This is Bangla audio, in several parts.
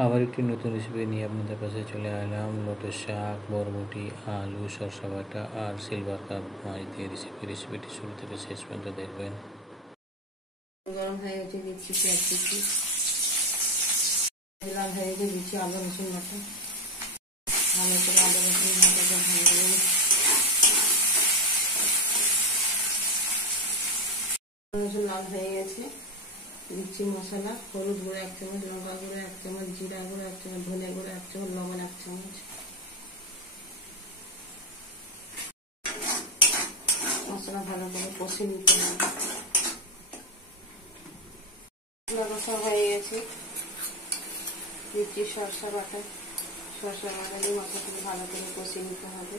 আবার একটি নতুন রেসিপি নিয়ে আপনাদের কাছে চলে এলাম। লোটের শাক, বরবটি, আলু, সরষা বাটা আর সিলভার কাপ মাছ দিয়ে রেসিপিটি শুরু থেকে শেষ পর্যন্ত দেখবেন। গরম হয়ে গেছে, দিচ্ছি পেঁয়াজ কুচি, লাল হয়ে গেছে, দিচ্ছি আদা রসুন বাটা, ভালো করে আদা রসুন বাটাটা ভেজে রসুন লাল হয়ে গেছে। দিচ্ছি মশলা, হলুদ গুঁড়ো 1 চামচ, লঙ্কা গুঁড়ো 1 চামচ, জিরা গুঁড়ো 1 চামচ, ধনে গুঁড়ো 1 চামচ, লবণ 1 চামচ। মশলা ভালো করে কষে নিতে হবে। মশলা কষা হয়ে গেছে, দিচ্ছি সরষা বাটা দিয়ে মশলাটাকে ভালো করে কষিয়ে নিতে হবে।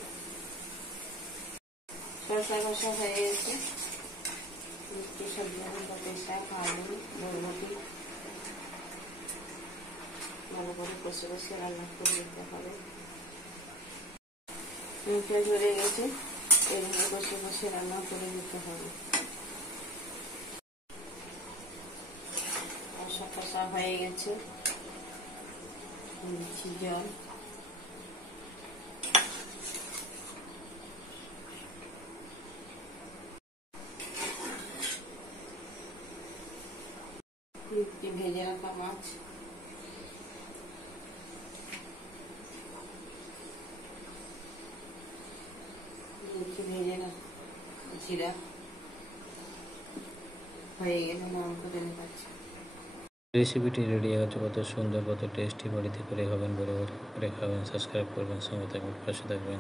সরষা কষা হয়ে গেছে, দিচ্ছি সবজি লোটের শাক, আলু, বরবটি ভালো করে কষে কষে রান্না করে দিতে হবে। পেঁয়াজ ধরে গেছে, এইভাবে কষে কষে রান্না করে দিতে হবে। কষা কষা হয়ে গেছে, দিচ্ছি জল, ভেজে রাখা মাছ, ভেজে রাখা জিরা হয়ে গেলে নাম করে পাচ্ছি। রেসিপিটি রেডি হচ্ছে, কত সুন্দর, কত টেস্টি। বাড়িতে করে খাবেন, বড় করে খাবেন। সাবস্ক্রাইব করবেন, সঙ্গে থাকবেন, পাশে থাকবেন।